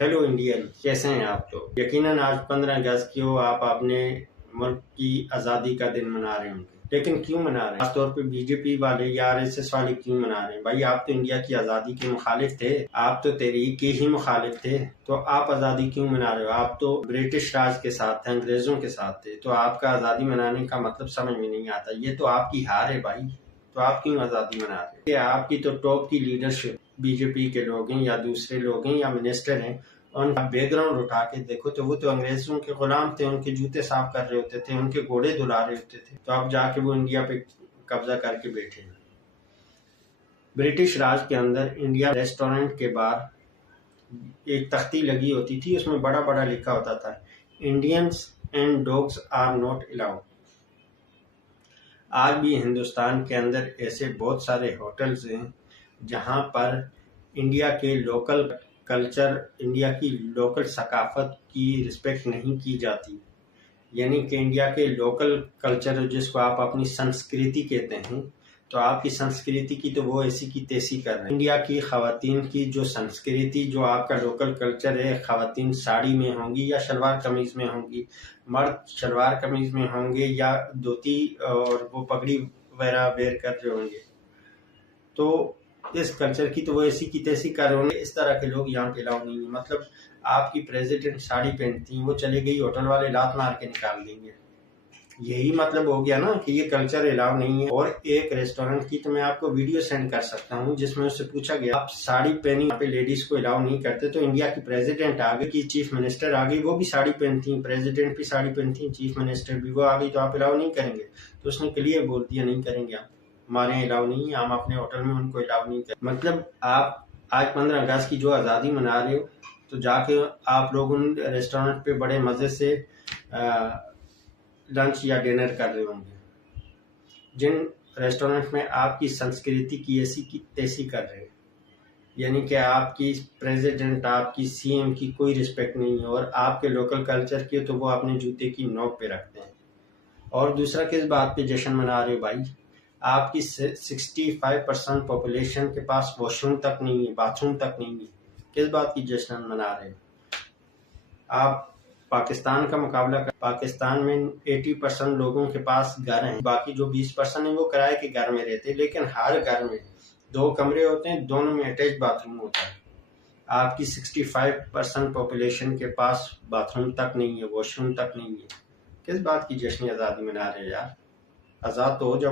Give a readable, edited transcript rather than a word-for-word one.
Hello Indian, कैसे हैं आप? तो यकीनन आज 15 अगस्त को आप अपने मुल्क की आज़ादी का दिन मना रहे होंगे, लेकिन क्यों मना रहे हैं? खासतौर पे बीजेपी वाले या आरएसएस वाले क्यों मना रहे हैं? भाई, आप तो इंडिया की आज़ादी के मुखालिफ थे, आप तो तहरीक के ही मुखालिफ थे, तो आप आज़ादी क्यों मना रहे हो? आप तो ब्रिटिश राज के साथ थे, अंग्रेजों के साथ थे, तो आपका आज़ादी मनाने का मतलब समझ में नहीं आता। ये तो आपकी हार है भाई, तो आप क्यों आज़ादी मना रहे हैं? आपकी तो टॉप की लीडरशिप बीजेपी के लोग हैं या दूसरे लोग हैं या मिनिस्टर हैं, उनका बैकग्राउंड उठा के देखो तो वो तो अंग्रेजों के गुलाम थे, उनके जूते साफ कर रहे होते थे, उनके घोड़े धुला रहे होते थे, तो अब जाके वो इंडिया पे कब्जा करके बैठे हैं। ब्रिटिश राज के अंदर इंडिया रेस्टोरेंट के बाहर एक तख्ती लगी होती थी, उसमें बड़ा बड़ा लिखा होता था, Indians and dogs are not allowed. आज भी हिंदुस्तान के अंदर ऐसे बहुत सारे होटल्स हैं जहां पर इंडिया के लोकल कल्चर, इंडिया की लोकल सकाफत की रिस्पेक्ट नहीं की जाती। यानी कि इंडिया के लोकल कल्चर, जिसको आप अपनी संस्कृति कहते हैं, तो आपकी संस्कृति की तो वो ऐसी की तैसी कर रहे हैं। इंडिया की खवातीन की जो संस्कृति, जो आपका लोकल कल्चर है, खवातीन साड़ी में होंगी या शलवार कमीज में होंगी, मर्द शलवार कमीज में होंगे या धोती और वो पगड़ी वगैरह वेयर कर रहे होंगे, तो इस कल्चर की तो वो ऐसी की तैसी कर रहे होंगे। इस तरह के लोग यहाँ पे अलाउ नहीं है। मतलब आपकी प्रेसिडेंट साड़ी पहनती हैं, वो चले गई, होटल वाले लात मार के निकाल देंगे। यही मतलब हो गया ना कि ये कल्चर अलाउ नहीं है। और एक रेस्टोरेंट की तो मैं आपको वीडियो सेंड कर सकता हूँ जिसमें उससे पूछा गया, आप साड़ी पहनी, यहाँ पे लेडीज को अलाउ नहीं करते, तो इंडिया की प्रेसिडेंट आ गई, चीफ मिनिस्टर आ गई, वो भी साड़ी पहनती है, प्रेसिडेंट भी साड़ी पहनती है, चीफ मिनिस्टर भी, वो आ गई, तो आप अलाउ नहीं करेंगे? तो उसने क्लियर बोल दिया, नहीं करेंगे, आप हमारे यहाँ अलाउ नहीं है, हम अपने होटल में उनको अलाउ नहीं करें। मतलब आप आज 15 अगस्त की जो आज़ादी मना रहे हो, तो जाके आप लोग उन रेस्टोरेंट पे बड़े मज़े से लंच या डिनर कर रहे होंगे, जिन रेस्टोरेंट में आपकी संस्कृति की ऐसी की तैसी कर रहे हैं। यानी कि आपकी प्रेसिडेंट, आपकी सीएम की कोई रिस्पेक्ट नहीं है, और आपके लोकल कल्चर की तो वो अपने जूते की नोक पे रखते हैं। और दूसरा, किस बात पे जश्न मना रहे हो भाई? आपकी 65% पॉपुलेशन के पास वॉशरूम तक नहीं है, बाथरूम तक नहीं है, किस बात की जश्न मना रहे हो? आप पाकिस्तान का मुकाबला कर, पाकिस्तान में 80% लोगों के पास घर हैं, बाकी जो 20% है वो किराए के घर में रहते हैं, लेकिन हर घर में 2 कमरे होते हैं, दोनों में अटैच बाथरूम होता है। आपकी 65% पॉपुलेशन के पास बाथरूम तक नहीं है, वॉशरूम तक नहीं है, किस बात की जश्न आज़ादी मना रहे हैं यार? आज़ाद तो हो जाओ।